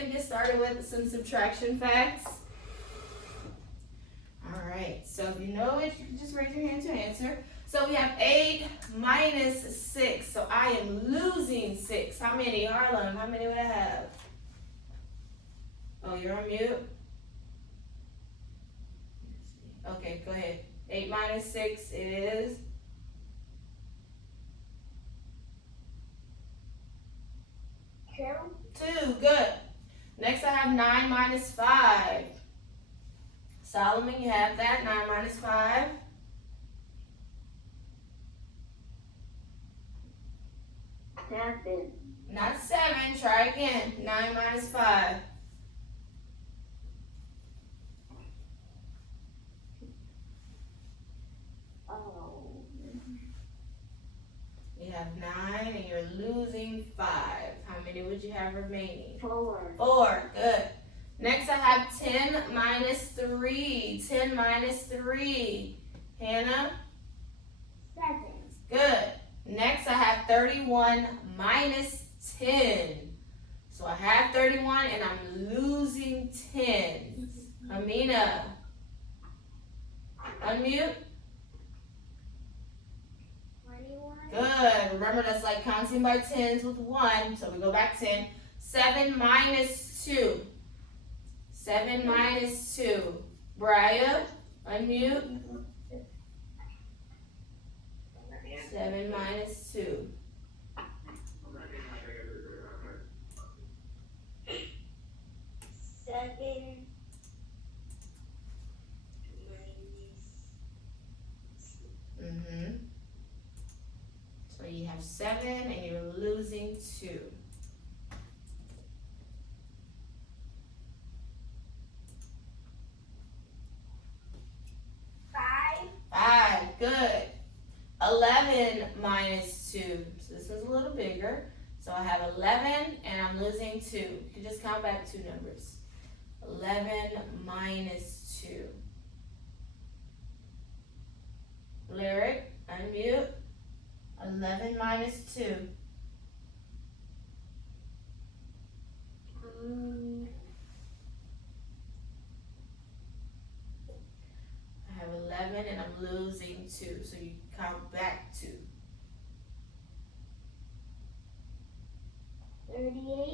ahead and get started with some subtraction facts. All right, so if you know it, you can just raise your hand to answer. So we have 8 minus 6, so I am losing 6. How many, Harlem? How many would I have? Oh, you're on mute? Okay, go ahead. 8 minus 6 is? 2. 2, good. Next I have 9 minus 5. Solomon, you have that, 9 minus 5. 7. Not 7, try again. 9 minus 5. Oh. You have 9 and you're losing 5. How many would you have remaining? 4. 4, good. Next I have 10 minus 3. 10 minus 3. Hannah? 7. Good. Next I have 31 minus 10. So I have 31 and I'm losing 10. Amina? Unmute? 21. Good. Remember, that's like counting by tens with 1. So we go back 10. 7 minus 2. 7 minus 2. Brian, unmute. 7 minus 2. 7 So you have 7 and you're losing 2. 5, good. 11 minus 2. So this is a little bigger. So I have 11 and I'm losing 2. You can just count back 2 numbers. 11 minus 2. Lyric, unmute. 11 minus 2. I have 11 and I'm losing 2. So you count back 2. 38.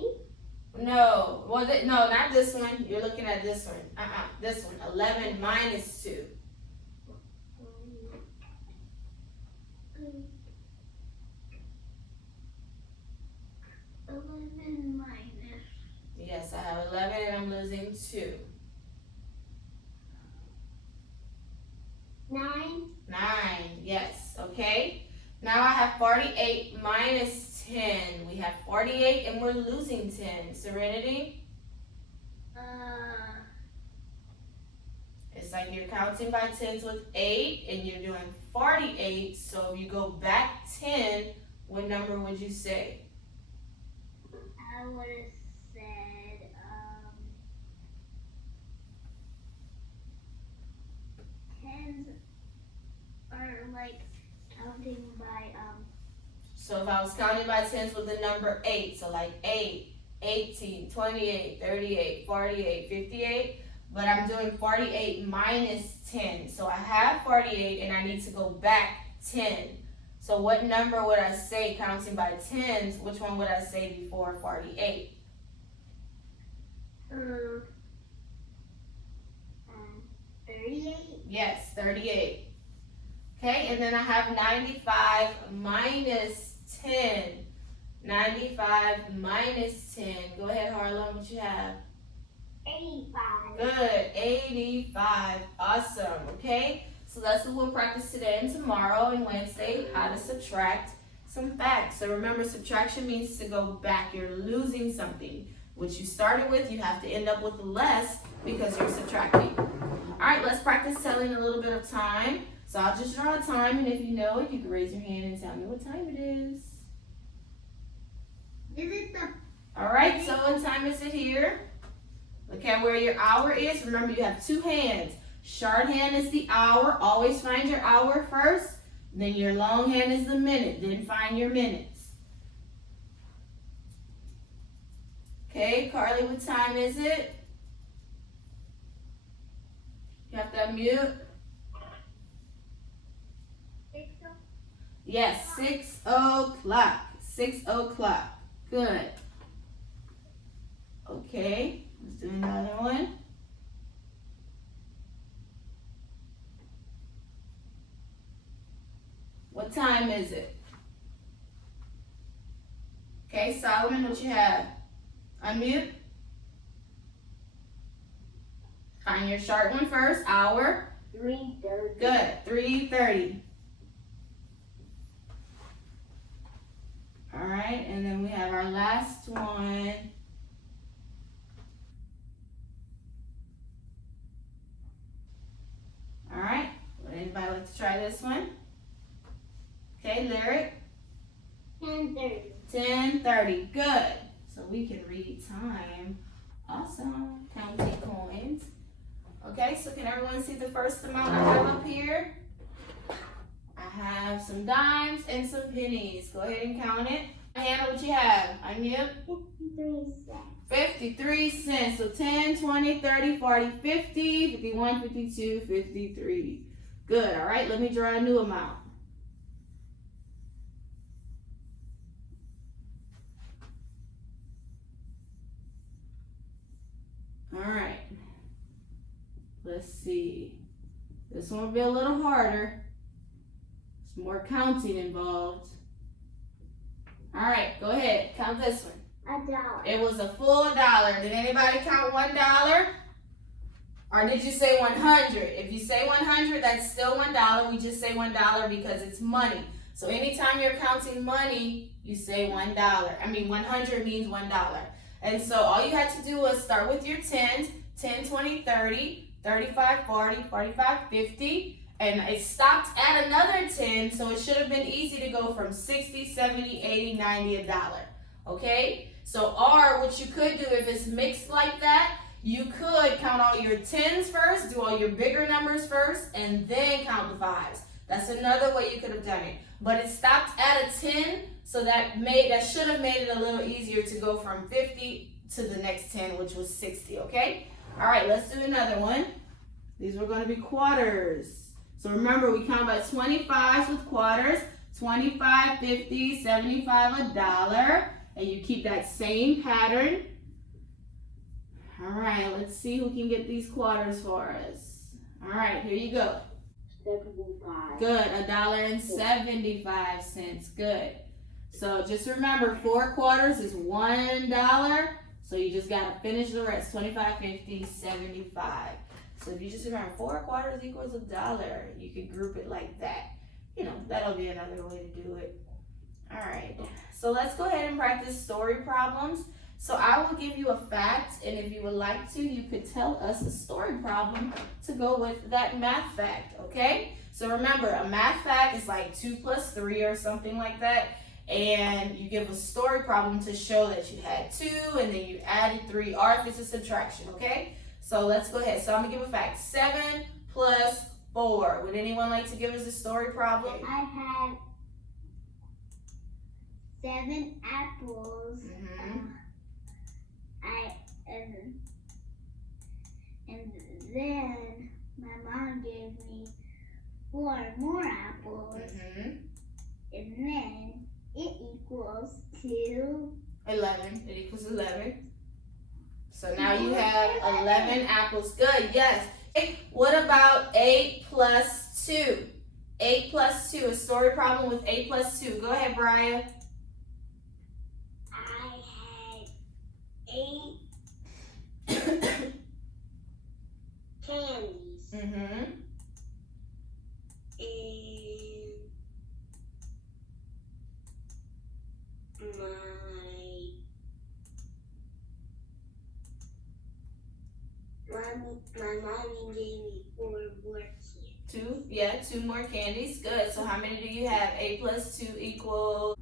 No, well, no, not this one. You're looking at this one. This one. 11 minus 2. 11 minus. Yes, I have 11 and I'm losing 2. 9. 9, yes, okay. Now I have 48 minus 10. We have 48 and we're losing 10. Serenity? It's like you're counting by tens with 8 and you're doing 48. So if you go back 10, what number would you say? I would have said 10s are like counting by So if I was counting by tens with the number 8, so like 8, 18, 28, 38, 48, 58, but I'm doing 48 minus 10. So I have 48 and I need to go back 10. So what number would I say counting by tens? Which one would I say before 48? 38. Yes, 38. Okay, and then I have 95 minus 10. 95 minus 10. Go ahead, Harlem, what you have? 85. Good, 85. Awesome, okay? So that's what we'll practice today and tomorrow and Wednesday, how to subtract some facts. So remember, subtraction means to go back. You're losing something. What you started with, you have to end up with less because you're subtracting. All right, let's practice telling a little bit of time. So I'll just draw a time, and if you know it, you can raise your hand and tell me what time it is. Is it the... All right, so what time is it here? Look at where your hour is. Remember, you have 2 hands. Short hand is the hour. Always find your hour first. Then your long hand is the minute. Then find your minutes. Okay, Carly, what time is it? You have to unmute. 6 Yes, 6 o'clock. 6 o'clock. Good. Okay, let's do another one. What time is it? Okay, Solomon, what you have? Unmute. Find your short one first. Hour. 3:30. Good. 3:30. All right, and then we have our last one. All right. Would anybody like to try this one? Okay, Lyric. 10:30. 10:30. Good. So we can read time. Awesome. Counting coins. Okay, so can everyone see the first amount I have up here? I have some dimes and some pennies. Go ahead and count it. Hannah, what you have? Unmute. 53 cents. 53 cents. So 10, 20, 30, 40, 50, 51, 52, 53. Good. All right, let me draw a new amount. All right. Let's see. This one will be a little harder. There's more counting involved. All right, go ahead. Count this one. $1. It was a full $1. Did anybody count $1? Or did you say 100? If you say 100, that's still $1. We just say $1 because it's money. So anytime you're counting money, you say $1. I mean, 100 means $1. And so all you had to do was start with your 10s, 10, 20, 30, 35, 40, 45, 50. And it stopped at another 10, so it should have been easy to go from 60, 70, 80, 90, $1. Okay? So, or what you could do if it's mixed like that, you could count all your 10s first, do all your bigger numbers first, and then count the 5s. That's another way you could have done it. But it stopped at a 10, so that should have made it a little easier to go from 50 to the next 10, which was 60, okay? All right, let's do another one. These were going to be quarters. So remember, we count by 25s with quarters, 25, 50, 75, $1, and you keep that same pattern. All right, let's see who can get these quarters for us. All right, here you go. 75. Good, $1.75. Good. So just remember, 4 quarters is $1. So you just gotta finish the rest, 25, 50, 75. So if you just remember 4 quarters equals $1, you can group it like that. You know, that'll be another way to do it. All right, so let's go ahead and practice story problems. So I will give you a fact, and if you would like to, you could tell us a story problem to go with that math fact, okay? So remember, a math fact is like 2 plus 3 or something like that, and you give a story problem to show that you had 2, and then you added 3, or if it's a subtraction, okay? So let's go ahead. So I'm gonna give a fact. 7 plus 4. Would anyone like to give us a story problem? I had 7 apples. And then my mom gave me 4 more apples. And then it equals to 11. It equals 11. So now you have 11 apples. Good, yes. Okay, what about 8 plus 2? 8 plus 2, a story problem with 8 plus 2. Go ahead, Brian. I had 8 candies. And my mommy gave me 4 more candies. 2? Yeah, 2 more candies. Good. So how many do you have? 8 plus 2 equals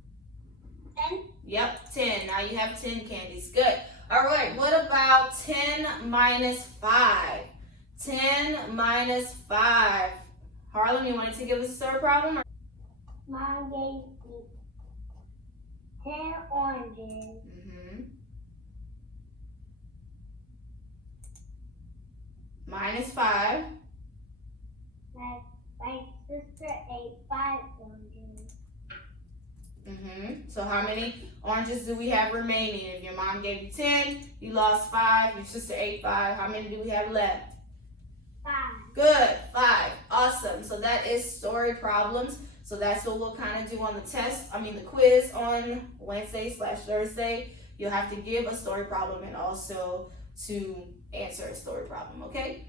10. Yep, 10. Now you have 10 candies. Good. All right, what about 10 minus 5? 10 minus 5. Harlem, you wanted to give us a story problem? Mom gave me 10 oranges minus 5. My sister ate 5 oranges. So how many oranges do we have remaining? If your mom gave you 10, you lost 5, your sister ate 5. How many do we have left? 5. Good, 5. Awesome. So that is story problems. So that's what we'll kind of do on the quiz on Wednesday/Thursday. You'll have to give a story problem and also to answer a story problem, okay?